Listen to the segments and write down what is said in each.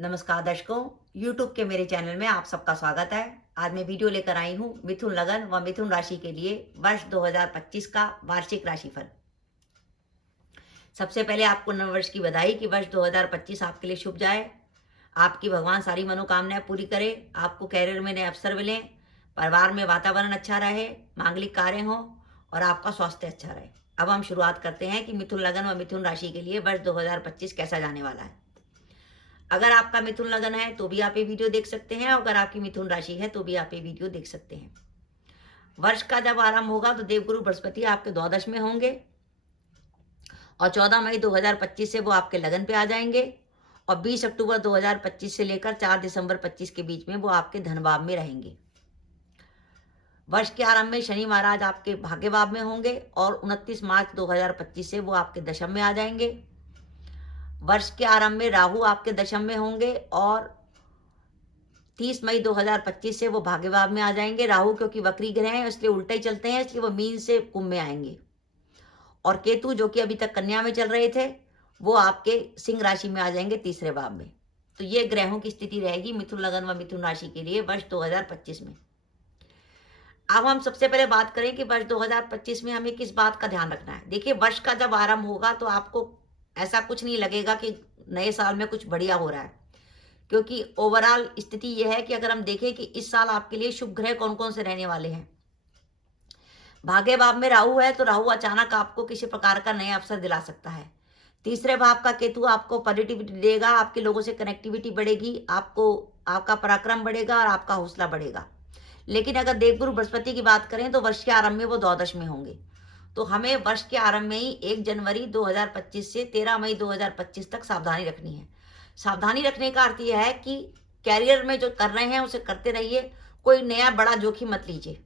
नमस्कार दर्शकों, YouTube के मेरे चैनल में आप सबका स्वागत है। आज मैं वीडियो लेकर आई हूँ मिथुन लगन व मिथुन राशि के लिए वर्ष 2025 का वार्षिक राशिफल। सबसे पहले आपको नववर्ष की बधाई कि वर्ष 2025 आपके लिए शुभ जाए। आपकी भगवान सारी मनोकामनाएं पूरी करे, आपको कैरियर में नए अवसर मिलें, परिवार में वातावरण अच्छा रहे, मांगलिक कार्य हों और आपका स्वास्थ्य अच्छा रहे। अब हम शुरुआत करते हैं कि मिथुन लगन व मिथुन राशि के लिए वर्ष 2025 कैसा जाने वाला है। अगर आपका मिथुन लगन है तो भी आप ये वीडियो देख सकते हैं, और अगर आपकी मिथुन राशि है तो भी आप ये वीडियो देख सकते हैं। वर्ष का जब आरंभ होगा तो देवगुरु बृहस्पति आपके द्वादश में होंगे और 14 मई 2025 से वो आपके लगन पे आ जाएंगे और 20 अक्टूबर 2025 से लेकर 4 दिसंबर 25 के बीच में वो आपके धन भाव में रहेंगे। वर्ष के आरंभ में शनि महाराज आपके भाग्य भाव में होंगे और 29 मार्च 2025 से वो आपके दशम में आ जाएंगे। वर्ष के आरंभ में राहु आपके दशम में होंगे और 30 मई 2025 से वो भाग्य भाव में आ जाएंगे। राहु क्योंकि वक्री ग्रह हैं इसलिए उल्टे ही चलते हैं, इसलिए वो मीन से कुंभ में आएंगे। और केतु जो कि अभी तक कन्या में चल रहे थे वो आपके सिंह राशि में आ जाएंगे तीसरे भाव में। तो ये ग्रहों की स्थिति रहेगी मिथुन लगन व मिथुन राशि के लिए वर्ष 2025 में। अब हम सबसे पहले बात करें कि वर्ष 2025 में हमें किस बात का ध्यान रखना है। देखिए, वर्ष का जब आरंभ होगा तो आपको ऐसा कुछ नहीं लगेगा कि नए साल में कुछ बढ़िया हो रहा है, क्योंकि ओवरऑल स्थिति यह है कि अगर हम देखें कि इस साल आपके लिए शुभ ग्रह कौन कौन से रहने वाले हैं। भाग्य भाव में राहु है तो राहु अचानक आपको किसी प्रकार का नया अवसर दिला सकता है। तीसरे भाव का केतु आपको पॉजिटिविटी देगा, आपके लोगों से कनेक्टिविटी बढ़ेगी, आपको आपका पराक्रम बढ़ेगा और आपका हौसला बढ़ेगा। लेकिन अगर देवगुरु बृहस्पति की बात करें तो वर्ष के आरंभ में वो द्वादश में होंगे। तो हमें वर्ष के आरंभ में ही 1 जनवरी 2025 से 13 मई 2025 तक सावधानी रखनी है। सावधानी रखने का अर्थ यह है कि कैरियर में जो कर रहे हैं उसे करते रहिए, कोई नया बड़ा जोखिम मत लीजिए।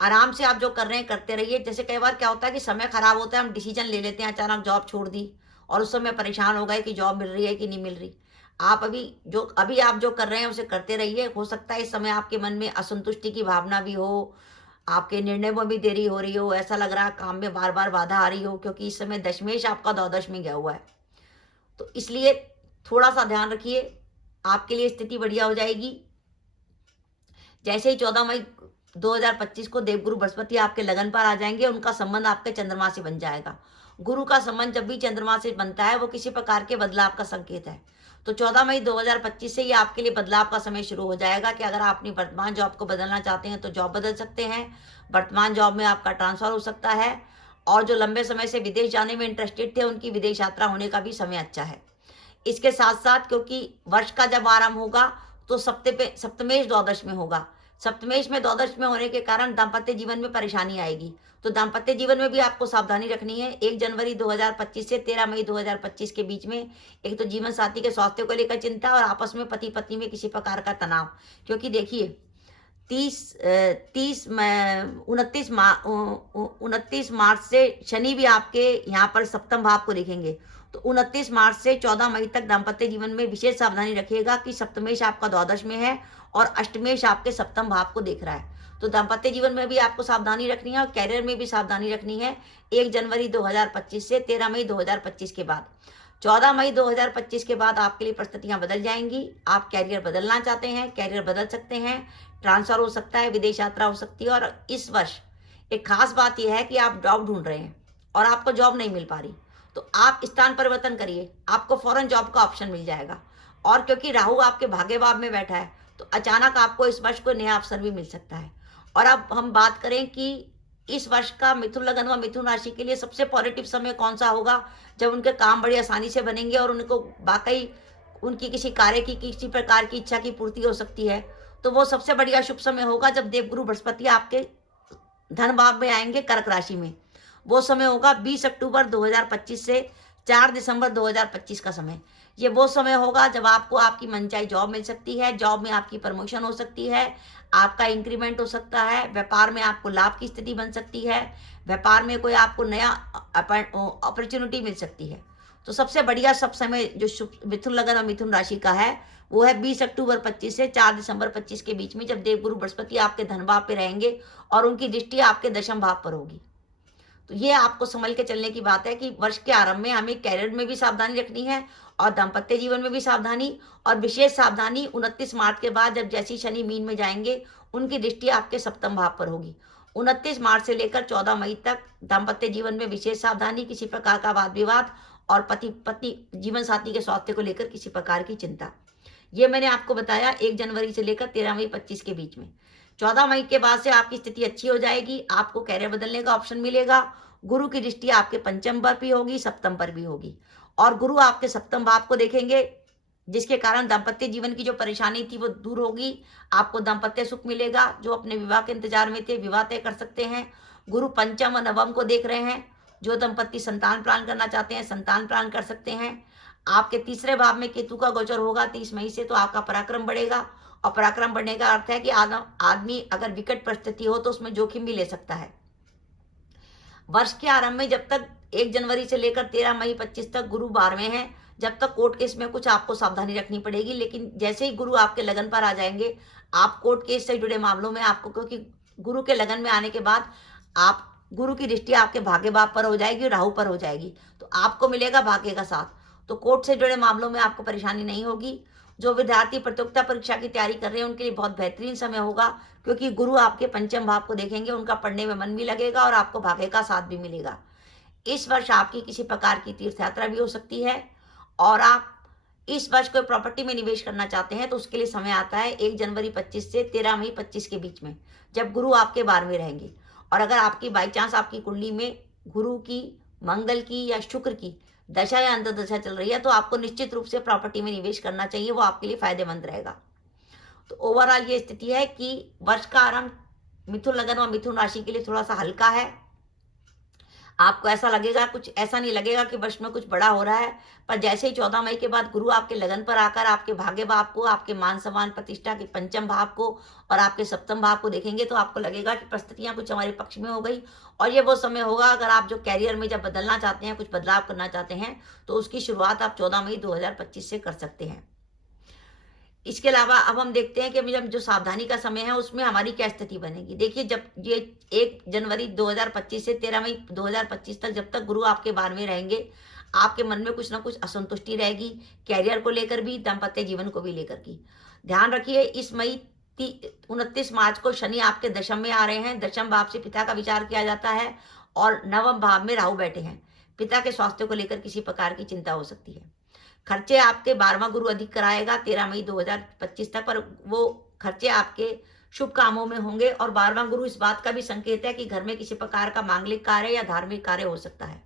आराम से आप जो कर रहे हैं करते रहिए। जैसे कई बार क्या होता है कि समय खराब होता है, हम डिसीजन ले लेते हैं, अचानक जॉब छोड़ दी और उस समय परेशान हो गए कि जॉब मिल रही है कि नहीं मिल रही। आप अभी आप जो कर रहे हैं उसे करते रहिए। हो सकता है इस समय आपके मन में असंतुष्टि की भावना भी हो, आपके निर्णय में भी देरी हो रही हो, ऐसा लग रहा है काम में बार बार बाधा आ रही हो, क्योंकि इस समय दशमेश आपका द्वादश में गया हुआ है। तो इसलिए थोड़ा सा ध्यान रखिए, आपके लिए स्थिति बढ़िया हो जाएगी। जैसे ही 14 मई 2025 को देवगुरु बृहस्पति आपके लगन पर आ जाएंगे, उनका संबंध आपके चंद्रमा से बन जाएगा। गुरु का संबंध जब भी चंद्रमा से बनता है वो किसी प्रकार के बदलाव का संकेत है। तो 14 मई 2025 से ये आपके लिए बदलाव का समय शुरू हो जाएगा कि अगर आप अपनी वर्तमान जॉब को बदलना चाहते हैं तो जॉब बदल सकते हैं, वर्तमान जॉब में आपका ट्रांसफर हो सकता है, और जो लंबे समय से विदेश जाने में इंटरेस्टेड थे उनकी विदेश यात्रा होने का भी समय अच्छा है। इसके साथ साथ क्योंकि वर्ष का जब आरंभ होगा तो सप्तमेश द्वादश में होगा। सप्तमेश में द्वादश में होने के कारण दाम्पत्य जीवन में परेशानी आएगी। तो दाम्पत्य जीवन में भी आपको सावधानी रखनी है। 1 जनवरी 2025 से 13 मई 2025 के बीच में एक तो जीवन साथी के स्वास्थ्य को लेकर चिंता और आपस में पति पत्नी में किसी प्रकार का तनाव। क्योंकि देखिए 29 मार्च से शनि भी आपके यहाँ पर सप्तम भाव को देखेंगे। तो 29 मार्च से 14 मई तक दाम्पत्य जीवन में विशेष सावधानी रखिएगा कि सप्तमेश आपका द्वादश में है और अष्टमेश आपके सप्तम भाव को देख रहा है। तो दाम्पत्य जीवन में भी आपको सावधानी रखनी है और कैरियर में भी सावधानी रखनी है। 1 जनवरी 2025 से 13 मई 2025 के बाद। 14 मई 2025 के बाद आपके लिए परिस्थितियां बदल जाएंगी। आप कैरियर बदलना चाहते हैं, कैरियर बदल सकते हैं, ट्रांसफर हो सकता है, विदेश यात्रा हो सकती है। और इस वर्ष एक खास बात यह है कि आप जॉब ढूंढ रहे हैं और आपको जॉब नहीं मिल पा रही, तो आप स्थान परिवर्तन करिए, आपको फौरन जॉब का ऑप्शन मिल जाएगा। और क्योंकि राहु आपके भाग्य भाव में बैठा है तो अचानक आपको इस वर्ष को नया अवसर भी मिल सकता है। और अब हम बात करें कि इस वर्ष का मिथुन लगन व मिथुन राशि के लिए सबसे पॉजिटिव समय कौन सा होगा, जब उनके काम बड़ी आसानी से बनेंगे और उनको वाकई उनकी किसी कार्य की किसी प्रकार की इच्छा की पूर्ति हो सकती है। तो वो सबसे बढ़िया शुभ समय होगा जब देवगुरु बृहस्पति आपके धन भाव में आएंगे कर्क राशि में। वो समय होगा 20 अक्टूबर 2025 से 4 दिसंबर 2025 का समय। ये वो समय होगा जब आपको आपकी मनचाही जॉब मिल सकती है, जॉब में आपकी प्रमोशन हो सकती है, आपका इंक्रीमेंट हो सकता है, व्यापार में आपको लाभ की स्थिति बन सकती है, व्यापार में कोई आपको नया अपॉर्चुनिटी मिल सकती है। तो सबसे बढ़िया सब समय जो मिथुन लगन और मिथुन राशि का है वो है 20 अक्टूबर 25 से 4 दिसंबर 25 के बीच में, जब देवगुरु बृहस्पति आपके धन भाव पे रहेंगे और उनकी दृष्टि आपके दशम भाव पर होगी। तो ये आपको संभल के चलने की बात है कि वर्ष के आरंभ में हमें कैरियर में भी सावधानी रखनी है और दाम्पत्य जीवन में भी सावधानी, और विशेष सावधानी 29 मार्च के बाद जब जैसी शनि मीन में जाएंगे उनकी दृष्टि आपके सप्तम भाव पर होगी। 29 मार्च से लेकर 14 मई तक दाम्पत्य जीवन में विशेष सावधानी, किसी प्रकार का वाद विवाद और पति पत्नी जीवन साथी के स्वास्थ्य को लेकर किसी प्रकार की चिंता। ये मैंने आपको बताया 1 जनवरी से लेकर 13 मई 25 के बीच में। 14 मई के बाद से आपकी स्थिति अच्छी हो जाएगी, आपको कैरियर बदलने का ऑप्शन मिलेगा। गुरु की दृष्टि आपके पंचम पर भी होगी, सप्तम पर भी होगी, और गुरु आपके सप्तम भाव को देखेंगे, जिसके कारण दाम्पत्य जीवन की जो परेशानी थी वो दूर होगी। आपको दाम्पत्य सुख मिलेगा। जो अपने विवाह के इंतजार में थे, विवाह तय कर सकते हैं। गुरु पंचम और नवम को देख रहे हैं। जो दंपत्ति संतान प्लान करना चाहते हैं, संतान प्लान कर सकते हैं। आपके तीसरे भाव में केतु का गोचर होगा 30 मई से, तो आपका पराक्रम बढ़ेगा, और पराक्रम बढ़ने का अर्थ है कि आदमी अगर विकट परिस्थिति हो तो उसमें जोखिम भी ले सकता है। वर्ष के आरंभ में जब तक 1 जनवरी से लेकर 13 मई 25 तक गुरु 12वें हैं, जब तक कोर्ट केस में कुछ आपको सावधानी रखनी पड़ेगी, लेकिन जैसे ही गुरु आपके लगन पर आ जाएंगे, आप कोर्ट केस से जुड़े मामलों में आपको, क्योंकि गुरु के लगन में आने के बाद आप गुरु की दृष्टि आपके भाग्य भाव पर हो जाएगी, राहु पर हो जाएगी, तो आपको मिलेगा भाग्य का साथ। तो कोर्ट से जुड़े मामलों में आपको परेशानी नहीं होगी। जो विद्यार्थी प्रतियोगिता परीक्षा की तैयारी कर रहे हैं उनके लिए बहुत बेहतरीन समय होगा, क्योंकि गुरु आपके पंचम भाव को देखेंगे, उनका पढ़ने में मन भी लगेगा और आपको भाग्य का साथ भी मिलेगा। इस वर्ष आपकी किसी प्रकार की तीर्थ यात्रा भी हो सकती है, और आप इस वर्ष कोई प्रॉपर्टी में निवेश करना चाहते हैं तो उसके लिए समय आता है 1 जनवरी 25 से 13 मई 25 के बीच में, जब गुरु आपके 12वें रहेंगे। और अगर आपकी बाई चांस आपकी कुंडली में गुरु की, मंगल की या शुक्र की दशा या अंतर्दशा चल रही है, तो आपको निश्चित रूप से प्रॉपर्टी में निवेश करना चाहिए, वो आपके लिए फायदेमंद रहेगा। तो ओवरऑल ये स्थिति है कि वर्ष का आरंभ मिथुन लगन और मिथुन राशि के लिए थोड़ा सा हल्का है। आपको ऐसा लगेगा, कुछ ऐसा नहीं लगेगा कि वर्ष में कुछ बड़ा हो रहा है, पर जैसे ही 14 मई के बाद गुरु आपके लगन पर आकर आपके भाग्य भाव को, आपके मान सम्मान प्रतिष्ठा के पंचम भाव को और आपके सप्तम भाव को देखेंगे, तो आपको लगेगा कि परिस्थितियां कुछ हमारे पक्ष में हो गई। और ये वो समय होगा, अगर आप जो कैरियर में जब बदलना चाहते हैं, कुछ बदलाव करना चाहते हैं, तो उसकी शुरुआत आप 14 मई 2025 से कर सकते हैं। इसके अलावा अब हम देखते हैं कि जब जो सावधानी का समय है उसमें हमारी क्या स्थिति बनेगी। देखिए, जब ये 1 जनवरी 2025 से 13 मई 2025 तक जब तक गुरु आपके 12वें रहेंगे, आपके मन में कुछ ना कुछ असंतुष्टि रहेगी, कैरियर को लेकर भी, दाम्पत्य जीवन को भी लेकर की। ध्यान रखिए, इस 29 मार्च को शनि आपके दशम में आ रहे हैं। दशम भाव से पिता का विचार किया जाता है, और नवम भाव में राहु बैठे हैं। पिता के स्वास्थ्य को लेकर किसी प्रकार की चिंता हो सकती है। खर्चे आपके 12वां गुरु अधिक कराएगा 13 मई 2025 तक, पर वो खर्चे आपके शुभ कामों में होंगे। और 12वां गुरु इस बात का भी संकेत है कि घर में किसी प्रकार का मांगलिक कार्य या धार्मिक कार्य हो सकता है।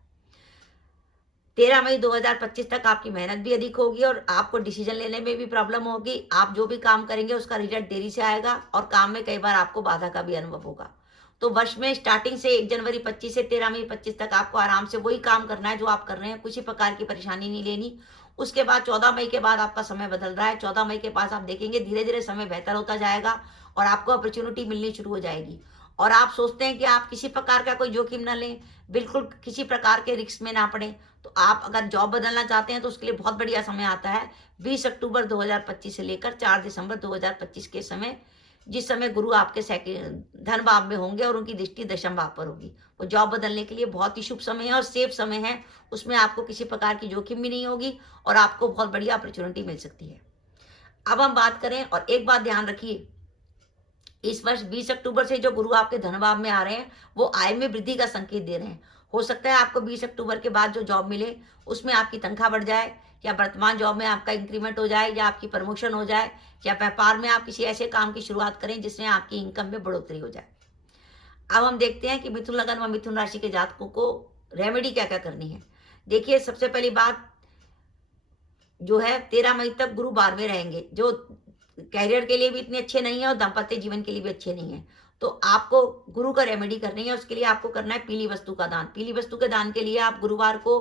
13 मई 2025 तक आपकी मेहनत भी अधिक होगी और आपको डिसीजन लेने में भी प्रॉब्लम होगी। आप जो भी काम करेंगे उसका रिजल्ट देरी से आएगा, और काम में कई बार आपको बाधा का भी अनुभव होगा। तो वर्ष में स्टार्टिंग से 1 जनवरी 25 से 13 मई 25 तक आपको आराम से वही काम करना है जो आप कर रहे हैं, किसी प्रकार की परेशानी नहीं लेनी। उसके बाद 14 मई के बाद आपका समय बदल रहा है। 14 मई के पास आप देखेंगे धीरे धीरे समय बेहतर होता जाएगा और आपको अपॉर्चुनिटी मिलनी शुरू हो जाएगी। और आप सोचते हैं कि आप किसी प्रकार का कोई जोखिम ना लें, बिल्कुल किसी प्रकार के रिस्क में ना पड़े, तो आप अगर जॉब बदलना चाहते हैं तो उसके लिए बहुत बढ़िया समय आता है 20 अक्टूबर 2025 से लेकर 4 दिसंबर 2025 के समय, जिस समय गुरु आपके धन भाव में होंगे और उनकी दृष्टि दशम भाव पर होगी। वो जॉब बदलने के लिए बहुत ही शुभ समय है और सेफ समय है। उसमें आपको किसी प्रकार की जोखिम भी नहीं होगी और आपको बहुत बढ़िया अपॉर्चुनिटी मिल सकती है। अब हम बात करें, और एक बात ध्यान रखिए, इस वर्ष 20 अक्टूबर से जो गुरु आपके धन भाव में आ रहे हैं वो आय में वृद्धि का संकेत दे रहे हैं। हो सकता है आपको 20 अक्टूबर के बाद जो जॉब मिले उसमें आपकी तनख्वाह बढ़ जाए, या वर्तमान जॉब में आपका इंक्रीमेंट हो जाए, या आपकी प्रमोशन हो जाए, या व्यापार में आप किसी ऐसे काम की शुरुआत करें जिसमें आपकी इनकम में बढ़ोतरी हो जाए। अब हम देखते हैं कि मिथुन लगन व मिथुन राशि के जातकों को रेमेडी क्या क्या करनी है। देखिए, सबसे पहली बात जो है 13 मई तक गुरु 12वें रहेंगे, जो कैरियर के लिए भी इतने अच्छे नहीं है और दाम्पत्य जीवन के लिए भी अच्छे नहीं है। तो आपको गुरु का रेमेडी करनी है। उसके लिए आपको करना है पीली वस्तु का दान। पीली वस्तु के दान के लिए आप गुरुवार को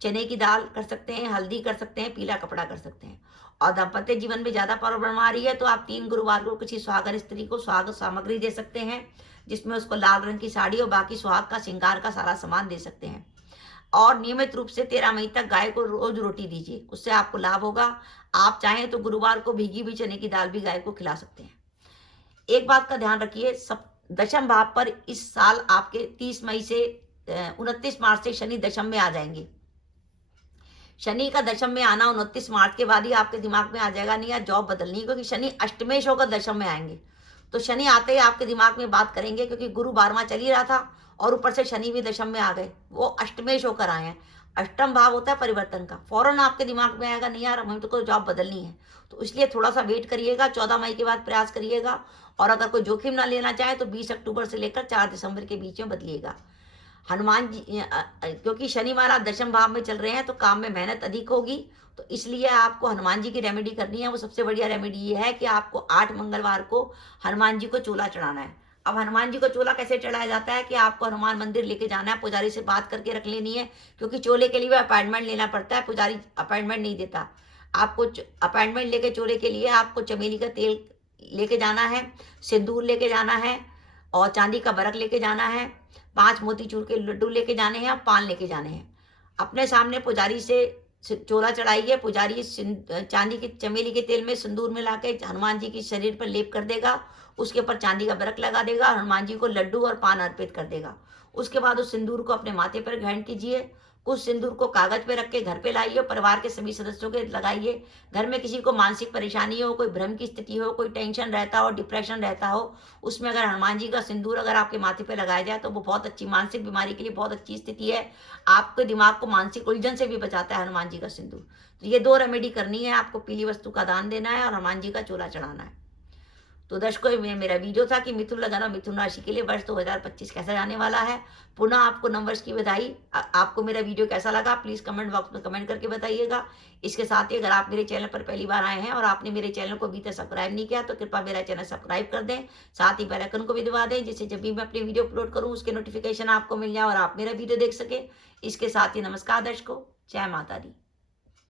चने की दाल कर सकते हैं, हल्दी कर सकते हैं, पीला कपड़ा कर सकते हैं। और दाम्पत्य जीवन में ज्यादा प्रॉब्लम आ रही है तो आप 3 गुरुवार को किसी सुहागन स्त्री को सुहाग सामग्री दे सकते हैं, जिसमें उसको लाल रंग की साड़ी और बाकी सुहाग का श्रृंगार का सारा सामान दे सकते हैं। और नियमित रूप से 13 मई तक गाय को रोज रोटी दीजिए, उससे आपको लाभ होगा। आप चाहें तो गुरुवार को भीगी हुई चने की दाल भी गाय को खिला सकते हैं। एक बात का ध्यान रखिए, सब दशम भाव पर इस साल आपके 30 मई से 29 मार्च से शनि दशम में आ जाएंगे। शनि का दशम में आना 29 मार्च के बाद ही आपके दिमाग में आ जाएगा नहीं यार जॉब बदलनी, क्योंकि शनि अष्टमेश होकर दशम में आएंगे। तो शनि आते ही आपके दिमाग में बात करेंगे, क्योंकि गुरु 12वां चल ही रहा था और ऊपर से शनि भी दशम में आ गए, वो अष्टमेश होकर आए हैं। अष्टम भाव होता है परिवर्तन का, फौरन आपके दिमाग में आएगा नहीं यार हमें तो जॉब बदलनी है। तो इसलिए थोड़ा सा वेट करिएगा, 14 मई के बाद प्रयास करिएगा। और अगर कोई जोखिम ना लेना चाहे तो 20 अक्टूबर से लेकर 4 दिसंबर के बीच में बदलिएगा। हनुमान जी क्योंकि शनि महाराज दशम भाव में चल रहे हैं तो काम में मेहनत अधिक होगी, तो इसलिए आपको हनुमान जी की रेमेडी करनी है। वो सबसे बढ़िया रेमेडी ये है कि आपको 8 मंगलवार को हनुमान जी को चोला चढ़ाना है। अब हनुमान जी को चोला कैसे चढ़ाया जाता है कि आपको हनुमान मंदिर लेके जाना है, पुजारी से बात करके रख लेनी है, क्योंकि चोले के लिए अपॉइंटमेंट लेना पड़ता है, पुजारी अपॉइंटमेंट नहीं देता। आपको अपॉइंटमेंट लेके चोले के लिए आपको चमेली का तेल लेके जाना है, सिंदूर लेके जाना है और चांदी का बरक लेके जाना है, 5 मोतीचूर के लड्डू लेके जाने हैं और पान लेके जाने हैं। अपने सामने पुजारी से चोला चढ़ाइए, पुजारी चांदी के चमेली के तेल में सिंदूर मिला के हनुमान जी के शरीर पर लेप कर देगा, उसके ऊपर चांदी का बरक लगा देगा, हनुमान जी को लड्डू और पान अर्पित कर देगा। उसके बाद उस सिंदूर को अपने माथे पर ग्रहण कीजिए, कुछ सिंदूर को कागज पे रख के घर पे लाइए, परिवार के सभी सदस्यों के लगाइए। घर में किसी को मानसिक परेशानी हो, कोई भ्रम की स्थिति हो, कोई टेंशन रहता हो, डिप्रेशन रहता हो, उसमें अगर हनुमान जी का सिंदूर अगर आपके माथे पे लगाया जाए तो वो बहुत अच्छी, मानसिक बीमारी के लिए बहुत अच्छी स्थिति है। आपके दिमाग को मानसिक उलझन से भी बचाता है हनुमान जी का सिंदूर। तो ये 2 रेमेडी करनी है, आपको पीली वस्तु का दान देना है और हनुमान जी का चोला चढ़ाना है। तो दर्शकों में मेरा वीडियो था कि मिथुन लगाना, मिथुन राशि के लिए वर्ष 2025 कैसा जाने वाला है। पुनः आपको नववर्ष की बधाई। आपको मेरा वीडियो कैसा लगा प्लीज कमेंट बॉक्स में कमेंट करके बताइएगा। इसके साथ ही अगर आप मेरे चैनल पर पहली बार आए हैं और आपने मेरे चैनल को अभी तक सब्सक्राइब नहीं किया तो कृपया मेरा चैनल सब्सक्राइब कर दें, साथ ही बेल आइकन को भी दबा दें, जिससे जब भी मैं अपनी वीडियो अपलोड करूँ उसके नोटिफिकेशन आपको मिल जाए और आप मेरा वीडियो देख सके। इसके साथ ही नमस्कार दर्शकों, जय माता दी।